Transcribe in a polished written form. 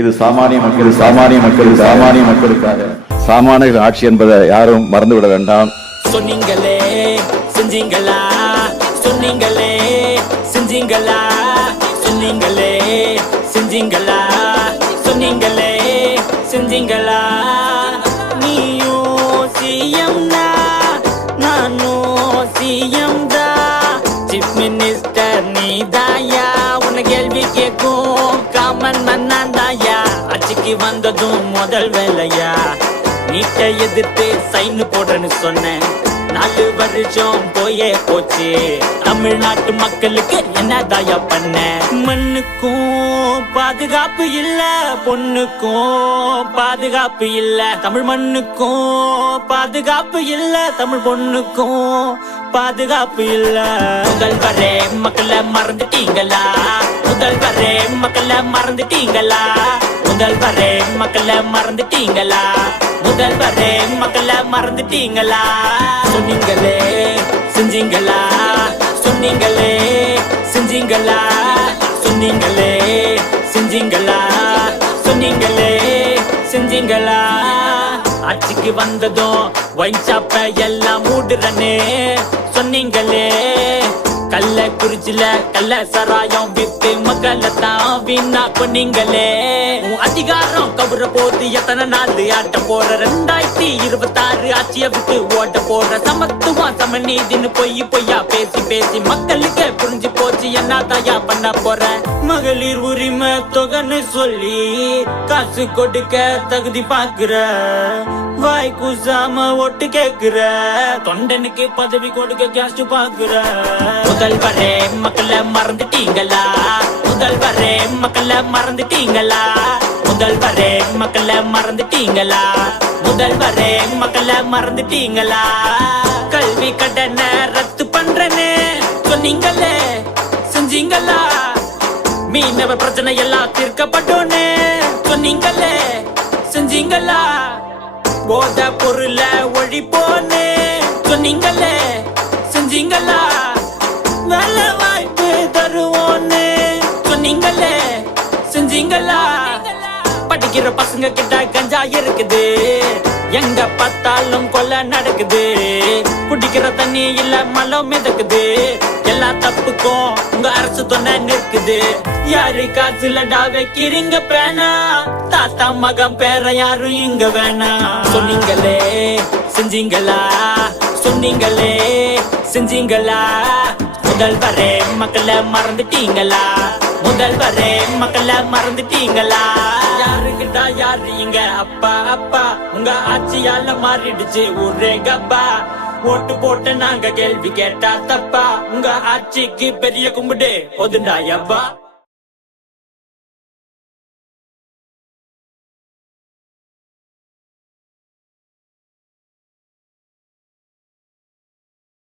இது சாமானிய மக்களுக்காக சாமானிய ஆட்சி என்பதை யாரும் மறந்துவிட வேண்டாம். சொன்னீங்களே செஞ்சீங்களா, சொன்னீங்களே செஞ்சீங்களா, சொன்னீங்களே செஞ்சீங்களா, சொன்னீங்களே செஞ்சீங்களா. நீயும் சிஎம்னா நானும் சிஎம் தான், சீஃப் மினிஸ்டர் நீதாயா, உன்னை கேள்வி கேட்கும் காமன் மன்னாந்தாயா. ஆட்சிக்கு வந்ததும் முதல் வேலையா நீட்டை எதிர்த்து சைன் போடுறேன்னு சொன்னேன். 4 வருஷம் போயே போச்சு, தமிழ்நாட்டு மக்களுக்கு என்னதாயா பண்ண? மண்ணுக்கும் பாதுகாப்பு இல்ல, பொண்ணுக்கும் பாதுகாப்பு இல்ல, தமிழ் மண்ணுக்கும் பாதுகாப்பு இல்ல, தமிழ் பொண்ணுக்கும் பாதுகாப்பு இல்ல. முதல்வரே மக்களை மறந்துட்டீங்களா, முதல்வரே மக்களை மறந்துட்டீங்களா, முதல்வரே மக்களை மறந்துட்டீங்களா, முதல்வரே மக்களை மறந்துட்டீங்களா. சொன்னீங்களே செஞ்சீங்களா, சொன்னீங்களே செஞ்சீங்களா, சொன்னீங்களே செஞ்சீங்களா, சொன்னீங்களே செஞ்சீங்களா. ஆட்சிக்கு வந்ததும் ஒயின் ஷாப்ப எல்லாம் மூடுறனே சொன்னீங்களே. கள்ளக்குறிச்சில கள்ள சராயம் வித்து மக்களை தான் வீணா பண்ணீங்களே. அதிகாரம் கவுற போது எத்தனை நாள் ஆட்ட போற? 2026 ஆட்சியை விட்டு ஓட்ட போற. சமத்துவம் சமநீதின்னு பொய்யா பேசி பேசி மக்களுக்கு புரிஞ்சு போச்சு, என்னதாயா பண்ண போற? மகளிர் உரிமை தொகைன்னு சொல்லி காசு கொடுக்க தகுதி பாக்குற, வாய் கூசாம ஓட்டு கேக்குற, தொண்டனுக்கு பதவி கொடுக்க கேஸ்ட் பாக்குற. முதல்வரே மக்களை மறந்துட்டீங்களா, முதல்வரே மக்களை மறந்துட்டீங்களா, முதல்வரே மக்களை மறந்துட்டீங்களா, முதல்வரே மக்களை மறந்துட்டீங்களா. கல்வி கடனை ரத்து பண்றேன்னு சொன்னீங்களே செஞ்சீங்களா, மீனவ பிரச்சனை எல்லாம் தீர்க்கப்பட்டோன்னு சொன்னீங்களே செஞ்சீங்களா, போத பொருள ஒழிப்போன்னு சொன்னீங்களே செஞ்சீங்களா, வேலை வாய்ப்பு தருவோன்னு சொன்னீங்களே செஞ்சீங்களா. படிக்கிற பசங்க கிட்ட கஞ்சா இருக்குது, எங்க பார்த்தாலும் கொலை நடக்குது, குடிக்கிற தண்ணி இல்ல மலம் மிதக்குது, எல்லா தப்புக்கும் உங்க அரசு துணை நிற்குது. யாரு காசுலடா வைக்கிறீங்க பேனா, தாத்தா மகன் பேர யாரும் இங்க வேணா. சொன்னீங்களே செஞ்சீங்களா, சொன்னீங்களே செஞ்சீங்களா, முதல்வரே மக்களை மறந்துட்டீங்களா, முதல்வரே மக்களை மறந்துட்டீங்களா. யாருக்கிட்டா யாரு இங்க அப்பா அப்பா, உங்க ஆட்சியால மாறிடுச்சு ஊரே கப்பா. ஓட்டு போட்டு நாங்க கேள்வி கேட்டா தப்பா, உங்க ஆட்சிக்கு பெரிய கும்பிடு ஒதுண்டா யப்பா.